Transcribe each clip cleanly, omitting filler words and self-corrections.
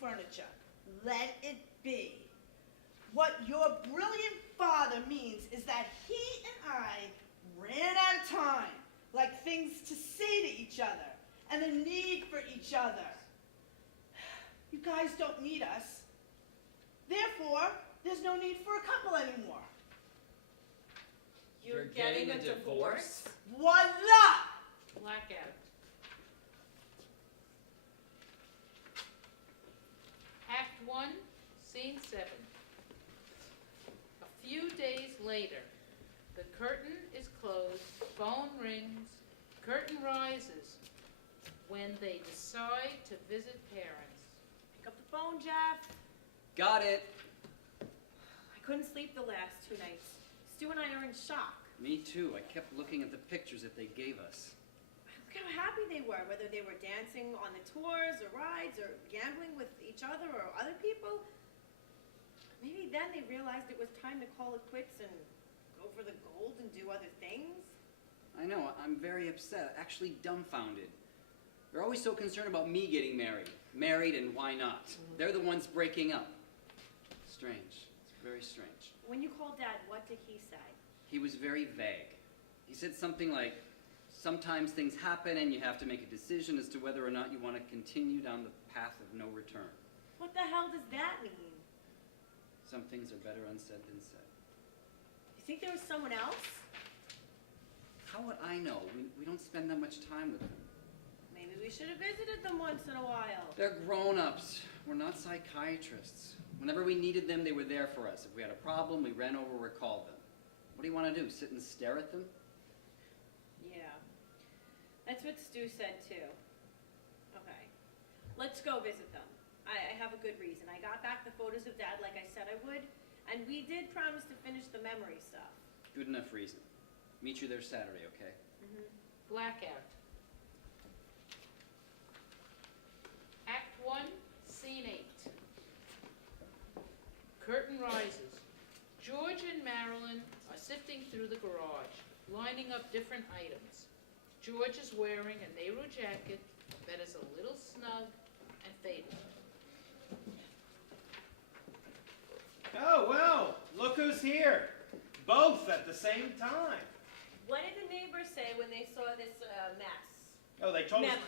furniture. Let it be. What your brilliant father means is that he and I ran out of time, like things to say to each other, and a need for each other. You guys don't need us. Therefore, there's no need for a couple anymore. You're getting a divorce? Voila! Blackout. Act 1, Scene 7. A few days later, the curtain is closed, phone rings, curtain rises when they decide to visit parents. Pick up the phone, Jeff. Got it. I couldn't sleep the last 2 nights. Stu and I are in shock. Me too. I kept looking at the pictures that they gave us. Look how happy they were, whether they were dancing on the tours or rides or gambling with each other or other people. Maybe then they realized it was time to call it quits and go for the gold and do other things. I know. I'm very upset. Actually dumbfounded. They're always so concerned about me getting married. Married and why not? They're the ones breaking up. Strange. It's very strange. When you called Dad, what did he say? He was very vague. He said something like, sometimes things happen and you have to make a decision as to whether or not you want to continue down the path of no return. What the hell does that mean? Some things are better unsaid than said. You think there was someone else? How would I know? We don't spend that much time with them. Maybe we should have visited them once in a while. They're grown-ups. We're not psychiatrists. Whenever we needed them, they were there for us. If we had a problem, we ran over or called them. What do you want to do, sit and stare at them? Yeah. That's what Stu said too. Okay. Let's go visit them. I have a good reason. I got back the photos of Dad like I said I would, and we did promise to finish the memory stuff. Good enough reason. Meet you there Saturday, okay? Blackout. Act 1, Scene 8. Curtain rises. George and Marilyn are sifting through the garage, lining up different items. George is wearing a Nehru jacket that is a little snug and faded. Oh, well, look who's here. Both at the same time. What did the neighbors say when they saw this mess? Oh, they told us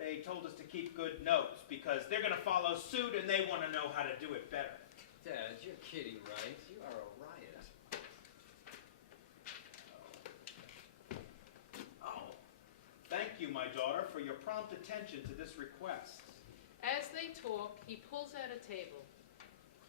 Memories. to keep good notes because they're going to follow suit and they want to know how to do it better. Dad, you're kidding, right? You are a riot. Oh, thank you, my daughter, for your prompt attention to this request. As they talk, he pulls out a table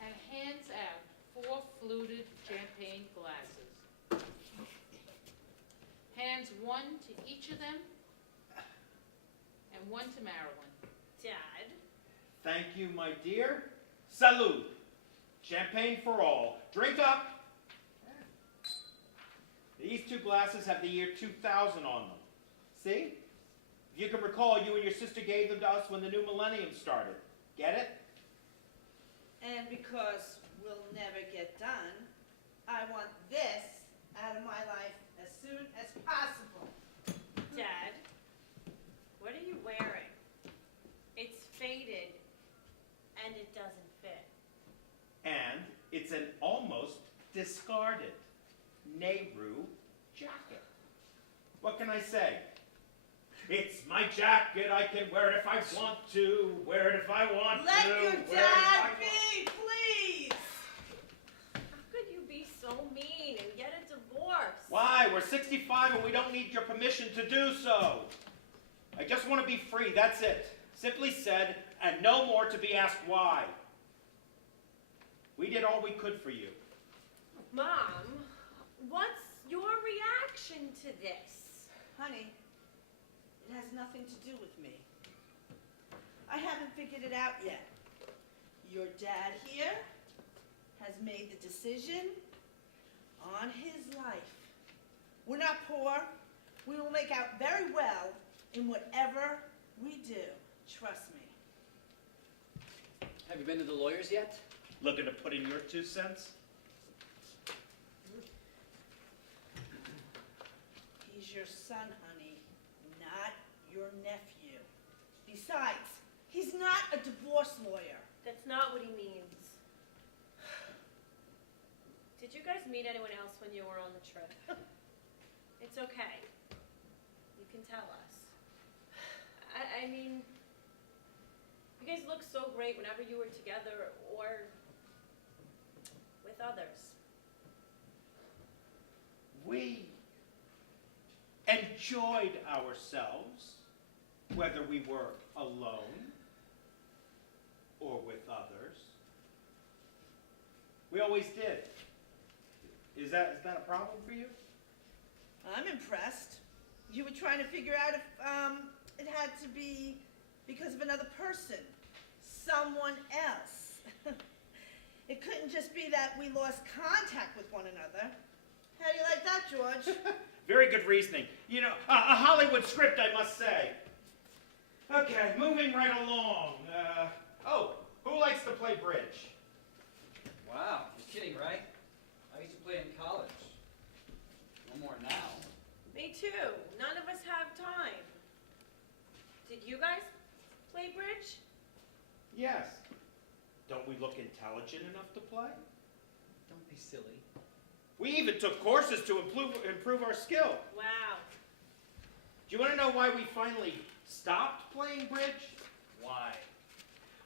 and hands out 4 fluted champagne glasses. Hands 1 to each of them and 1 to Marilyn. Dad. Thank you, my dear. Salud. Champagne for all. Drink up. These 2 glasses have the year 2000 on them. See? If you can recall, you and your sister gave them to us when the new millennium started. Get it? And because we'll never get done, I want this out of my life as soon as possible. Dad, what are you wearing? It's faded and it doesn't fit. And it's an almost discarded Nehru jacket. What can I say? It's my jacket, I can wear it if I want to, wear it if I want Let to. your wear it if dad I be, please! How could you be so mean and get a divorce? Why? We're 65 and we don't need your permission to do so. I just want to be free, that's it. Simply said, and no more to be asked why. We did all we could for you. Mom, what's your reaction to this? Honey, it has nothing to do with me. I haven't figured it out yet. Your dad here has made the decision on his life. We're not poor. We will make out very well in whatever we do. Trust me. Have you been to the lawyers yet? Looking to put in your 2 cents? He's your son, honey, not your nephew. Besides, he's not a divorce lawyer. not what he means. Did you guys meet anyone else when you were on the trip? It's okay. You can tell us. I mean, you guys look so great whenever you were together or with others. We enjoyed ourselves, whether we were alone or with others. We always did. Is that a problem for you? I'm impressed. You were trying to figure out if it had to be because of another person, someone else. It couldn't just be that we lost contact with one another. How do you like that, George? Very good reasoning. You know, a Hollywood script, I must say. Okay, moving right along. Who likes to play bridge? Wow, you're kidding, right? I used to play in college. No more now. Me too. None of us have time. Did you guys play bridge? Yes. Don't we look intelligent enough to play? Don't be silly. We even took courses to improve our skill. Wow. Do you want to know why we finally stopped playing bridge? Why?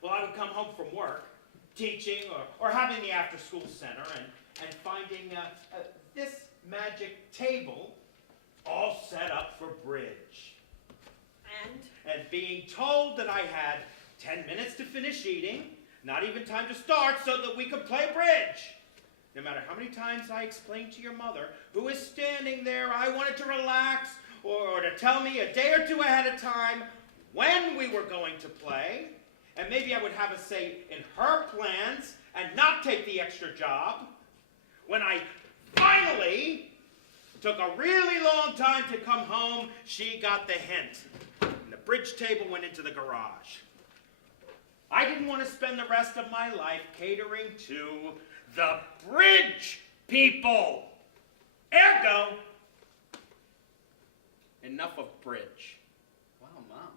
Well, I would come home from work, teaching or having the after-school center, and finding this magic table all set up for bridge. And being told that I had 10 minutes to finish eating, not even time to start, so that we could play bridge. No matter how many times I explained to your mother, who is standing there, I wanted to relax, or to tell me a day or two ahead of time when we were going to play, and maybe I would have a say in her plans and not take the extra job. When I finally took a really long time to come home, she got the hint, and the bridge table went into the garage. I didn't want to spend the rest of my life catering to the bridge people. Ergo, enough of bridge. Wow, Mom.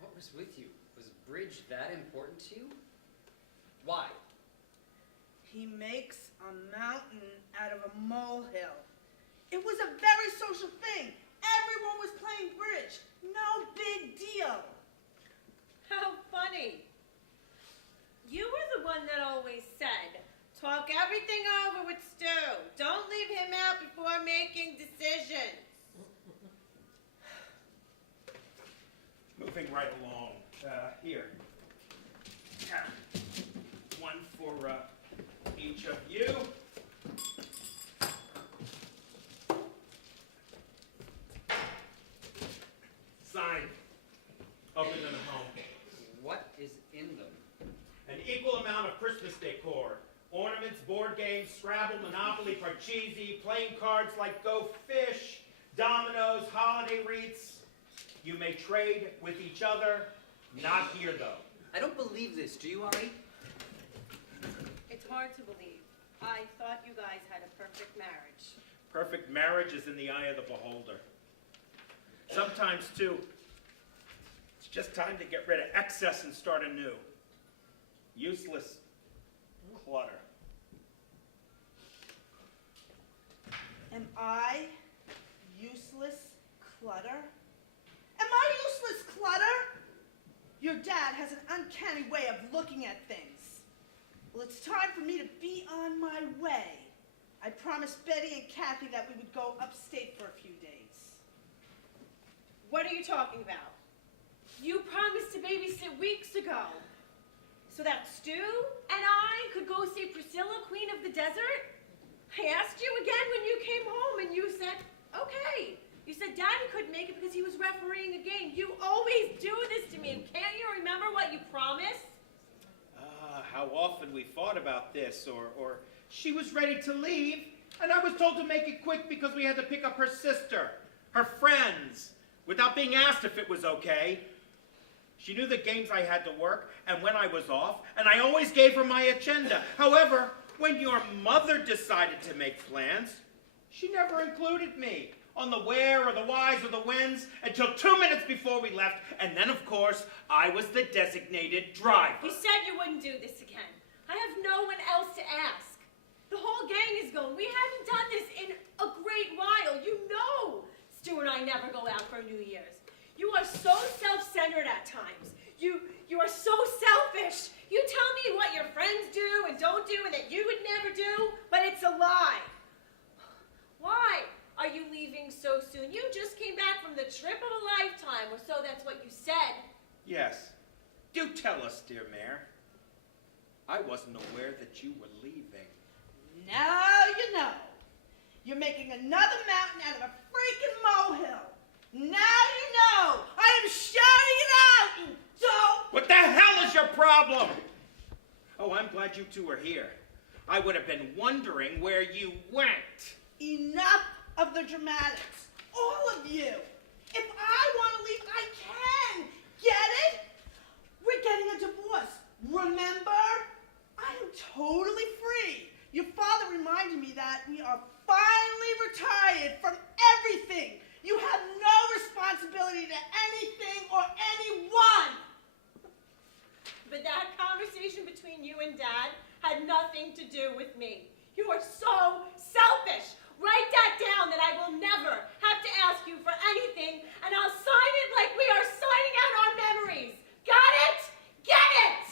What was with you? Was bridge that important to you? Why? He makes a mountain out of a molehill. It was a very social thing. Everyone was playing bridge. No big deal. How funny. You were the one that always said, talk everything over with Stu. Don't leave him out before making decisions. Moving right along. Here. One for each of you. Signed. Open them at home. What is in them? An equal amount of Christmas decor. Ornaments, board games, Scrabble, Monopoly, Parcheesi, playing cards like Go Fish, dominoes, holiday wreaths. You may trade with each other. Not here, though. I don't believe this. Do you, Ari? It's hard to believe. I thought you guys had a perfect marriage. Perfect marriage is in the eye of the beholder. Sometimes, too, it's just time to get rid of excess and start anew. Useless clutter. Am I useless clutter? Am I useless clutter? Your dad has an uncanny way of looking at things. Well, it's time for me to be on my way. I promised Betty and Kathy that we would go upstate for a few days. What are you talking about? You promised to babysit weeks ago. So that Stu and I could go see Priscilla, Queen of the Desert? I asked you again when you came home and you said, okay. You said Daddy couldn't make it because he was refereeing a game. You always do this to me, and can't you remember what you promised? How often we fought about this, or she was ready to leave, and I was told to make it quick because we had to pick up her sister, her friends, without being asked if it was okay. She knew the games I had to work and when I was off, and I always gave her my agenda. However, when your mother decided to make plans, she never included me on the where or the whys or the whens until 2 minutes before we left, and then, of course, I was the designated driver. You said you wouldn't do this times. You are so selfish. You tell me what your friends do and don't do and that you would never do, but it's a lie. Why are you leaving so soon? You just came back from the trip of a lifetime, or so that's what you said. Yes. Do tell us, dear Mayor. I wasn't aware that you were leaving. Now you know. You're making another mountain out of a freaking molehill. Now you know. I am shouting it out. You don't. What the hell is your problem? Oh, I'm glad you two are here. I would have been wondering where you went. Enough of the dramatics. All of you. If I want to leave, I can. Get it? We're getting a divorce. Remember? I am totally free. Your father reminded me that we are finally retired from everything. You have no responsibility to anything or anyone. But that conversation between you and Dad had nothing to do with me. You are so selfish. Write that down that I will never have to ask you for anything, and I'll sign it like we are signing out our memories. Got it? Get it!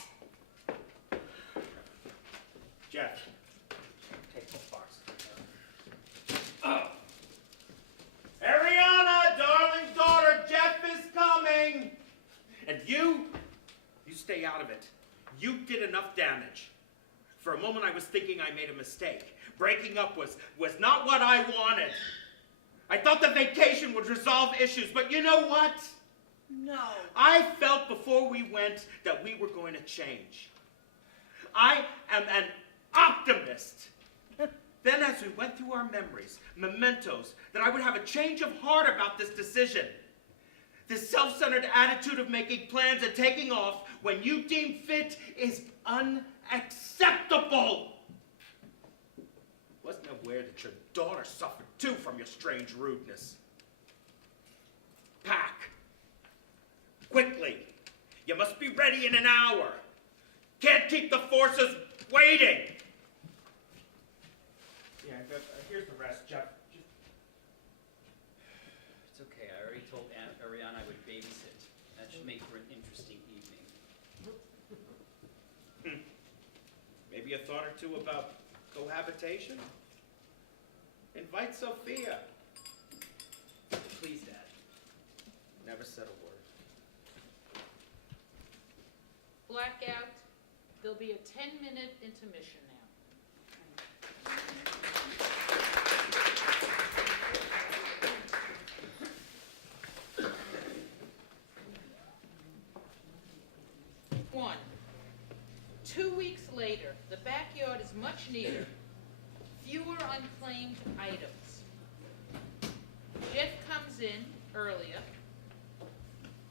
Jeff, take the box. Oh. Ariana, darling daughter, Jeff is coming. And you stay out of it. You did enough damage. For a moment I was thinking I made a mistake. Breaking up was not what I wanted. I thought the vacation would resolve issues, but you know what? No. I felt before we went that we were going to change. I am an optimist. Then as we went through our memories, mementos, that I would have a change of heart about this decision. This self-centered attitude of making plans and taking off when you deem fit is unacceptable. Wasn't aware that your daughter suffered too from your strange rudeness. Pack. Quickly. You must be ready in an hour. Can't keep the forces waiting. Yeah, here's the rest, Jeff. It's okay. I already told Aunt Ariana I would babysit. That should make for an interesting evening. Maybe a thought or two about cohabitation? Invite Sophia. Please, Dad. Never said a word. Blackout. There'll be a 10-minute intermission now. One. 2 weeks later, the backyard is much neater. Fewer unclaimed items. Jeff comes in earlier,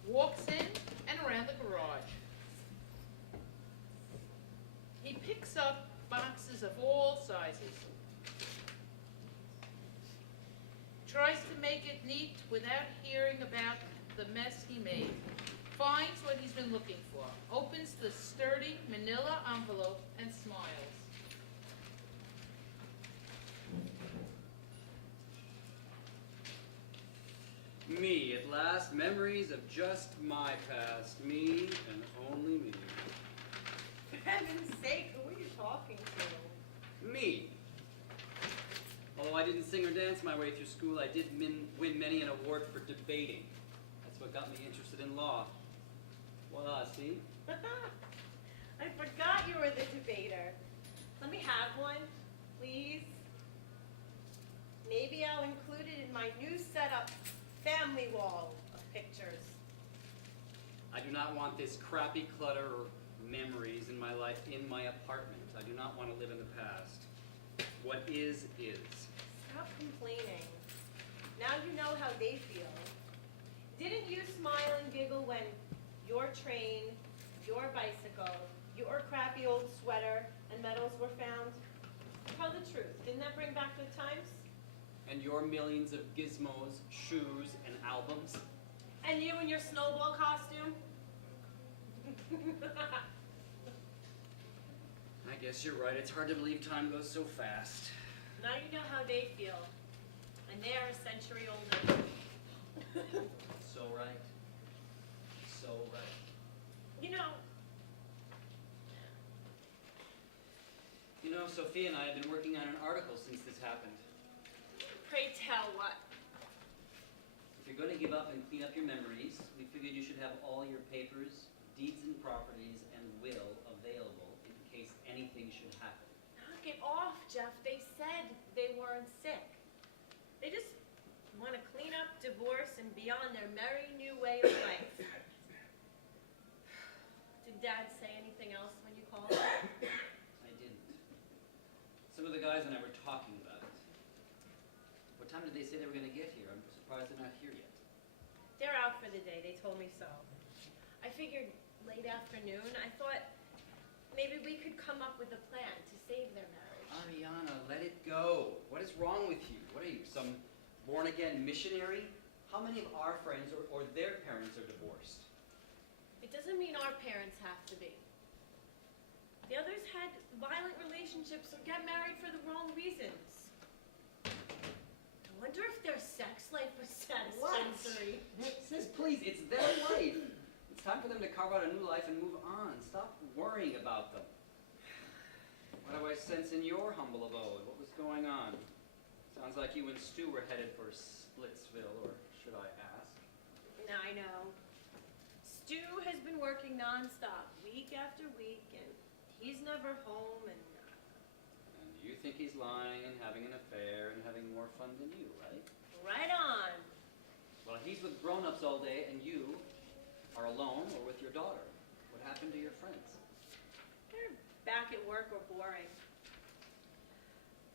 walks in and around the garage. He picks up boxes of all sizes. Tries to make it neat without hearing about the mess he made. Finds what he's been looking for. Opens the sturdy manila envelope and smiles. Me, at last, memories of just my past. Me and only me. For heaven's sake, who are you talking to? Me. Although I didn't sing or dance my way through school, I did win many an award for debating. That's what got me interested in law. Voila, see? I forgot you were the debater. Let me have one, please. Maybe I'll include it in my new setup family wall of pictures. I do not want this crappy clutter or memories in my life in my apartment. I do not want to live in the past. What is. Stop complaining. Now you know how they feel. Didn't you smile and giggle when your train, your bicycle, your crappy old sweater and medals were found? Tell the truth. Didn't that bring back good times? And your millions of gizmos, shoes, and albums? And you in your snowball costume? I guess you're right. It's hard to believe time goes so fast. Now you know how they feel. And they are a century older. So right. So right. Sophia and I have been working on an article since this happened. Pray tell what? If you're going to give up and clean up your memories, we figured you should have all your papers, deeds and properties, and will available in case anything should happen. Knock it off, Jeff. They said they weren't sick. They just want to clean up, divorce, and be on their merry new way of life. Did Dad say anything else when you called? I didn't. Some of the guys and I were talking about it. What time did they say they were going to get here? I'm surprised they're not here yet. They're out for the day. They told me so. I figured late afternoon. I thought maybe we could come up with a plan to save their marriage. Ariana, let it go. What is wrong with you? What are you, some born-again missionary? How many of our friends or their parents are divorced? It doesn't mean our parents have to be. The others had violent relationships or get married for the wrong reasons. I wonder if their sex life was satisfactory. Sis, please, it's their life. It's time for them to carve out a new life and move on. Stop worrying about them. What do I sense in your humble abode? What was going on? Sounds like you and Stu were headed for Splitsville, or should I ask? I know. Stu has been working nonstop, week after week, and he's never home, and And you think he's lying and having an affair and having more fun than you, right? right on. Well, he's with grown-ups all day, and you are alone or with your daughter. What happened to your friends? They're back at work or boring.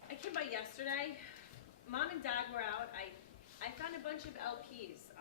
I came by yesterday. Mom and Dad were out. I found a bunch of LPs.